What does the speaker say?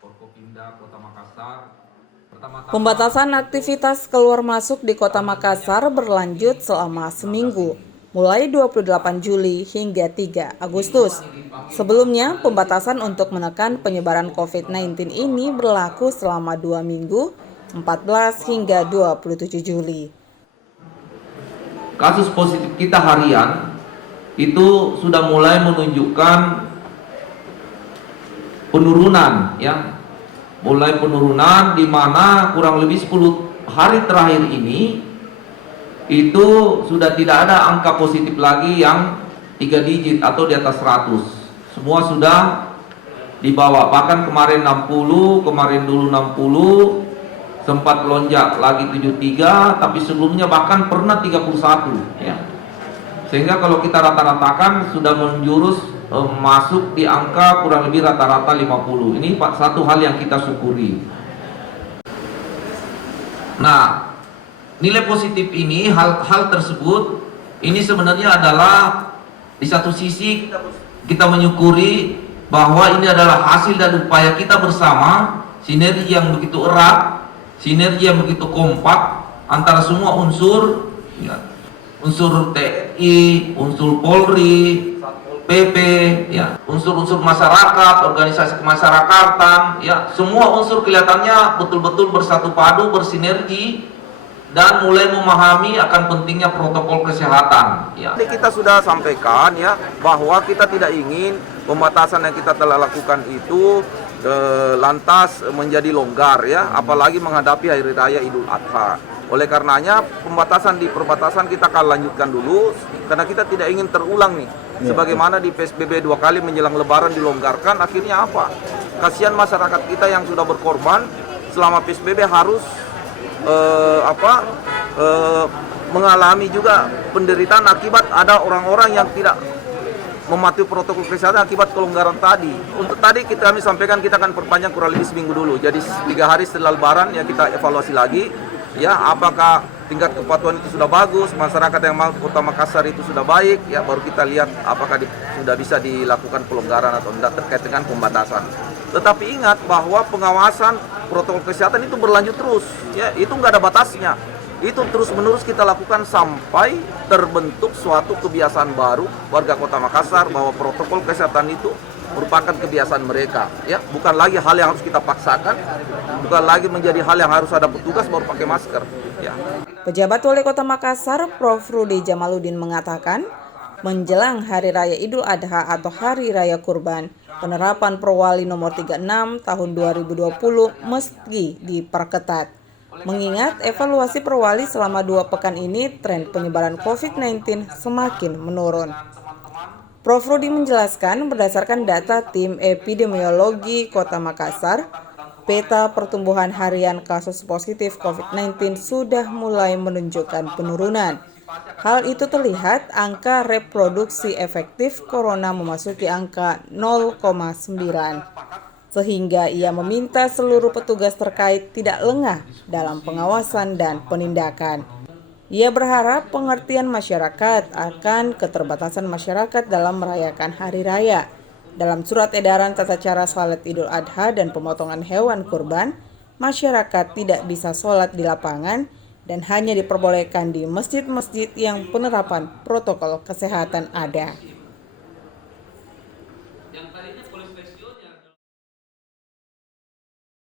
Forkopimda Kota Makassar. Pembatasan aktivitas keluar masuk di Kota Makassar berlanjut selama seminggu, mulai 28 Juli hingga 3 Agustus. Sebelumnya, pembatasan untuk menekan penyebaran COVID-19 ini berlaku selama 2 minggu, 14 hingga 27 Juli. Kasus positif kita harian itu sudah mulai menunjukkan penurunan, ya. Mulai penurunan di mana kurang lebih 10 hari terakhir ini itu sudah tidak ada angka positif lagi yang 3 digit atau di atas 100. Semua sudah di bawah. Bahkan kemarin 60, kemarin dulu 60, sempat lonjak lagi 73, tapi sebelumnya bahkan pernah 31, ya. Sehingga kalau kita rata-ratakan sudah menjurus masuk di angka kurang lebih rata-rata 50. Ini satu hal yang kita syukuri. Nah, nilai positif ini, hal tersebut ini sebenarnya adalah di satu sisi kita menyukuri bahwa ini adalah hasil dan upaya kita bersama, sinergi yang begitu erat, sinergi yang begitu kompak antara semua unsur, ya, unsur TNI, unsur Polri, PP, ya, unsur-unsur masyarakat, organisasi kemasyarakatan, ya, semua unsur kelihatannya betul-betul bersatu padu, bersinergi, dan mulai memahami akan pentingnya protokol kesehatan. Ya. Kita sudah sampaikan, ya, bahwa kita tidak ingin pembatasan yang kita telah lakukan itu lantas menjadi longgar, ya, apalagi menghadapi Hari Raya Idul Adha. Oleh karenanya pembatasan di perbatasan kita akan lanjutkan dulu karena kita tidak ingin terulang nih. Sebagaimana di PSBB 2 kali menjelang Lebaran dilonggarkan, akhirnya apa? Kasihan masyarakat kita yang sudah berkorban selama PSBB harus mengalami juga penderitaan akibat ada orang-orang yang tidak mematuhi protokol kesehatan akibat kelonggaran tadi. Untuk tadi kami sampaikan kita akan perpanjang kurang lebih seminggu dulu. Jadi 3 hari setelah Lebaran ya kita evaluasi lagi. Ya, apakah tingkat kepatuhan itu sudah bagus, masyarakat yang mau Kota Makassar itu sudah baik, ya baru kita lihat apakah sudah bisa dilakukan pelonggaran atau tidak terkait dengan pembatasan. Tetapi ingat bahwa pengawasan protokol kesehatan itu berlanjut terus, ya itu nggak ada batasnya. Itu terus-menerus kita lakukan sampai terbentuk suatu kebiasaan baru warga Kota Makassar bahwa protokol kesehatan itu merupakan kebiasaan mereka, ya bukan lagi hal yang harus kita paksakan, bukan lagi menjadi hal yang harus ada petugas baru pakai masker, ya. Pejabat Wali Kota Makassar, Prof. Rudi Jamaluddin mengatakan, menjelang Hari Raya Idul Adha atau Hari Raya Kurban, penerapan Perwali nomor 36 tahun 2020 mesti diperketat. Mengingat evaluasi Perwali selama 2 pekan ini, tren penyebaran COVID-19 semakin menurun. Prof. Rudi menjelaskan berdasarkan data tim epidemiologi Kota Makassar, peta pertumbuhan harian kasus positif COVID-19 sudah mulai menunjukkan penurunan. Hal itu terlihat angka reproduksi efektif corona memasuki angka 0,9. Sehingga ia meminta seluruh petugas terkait tidak lengah dalam pengawasan dan penindakan. Ia berharap pengertian masyarakat akan keterbatasan masyarakat dalam merayakan hari raya. Dalam surat edaran tata cara salat Idul Adha dan pemotongan hewan kurban, masyarakat tidak bisa sholat di lapangan dan hanya diperbolehkan di masjid-masjid yang penerapan protokol kesehatan ada.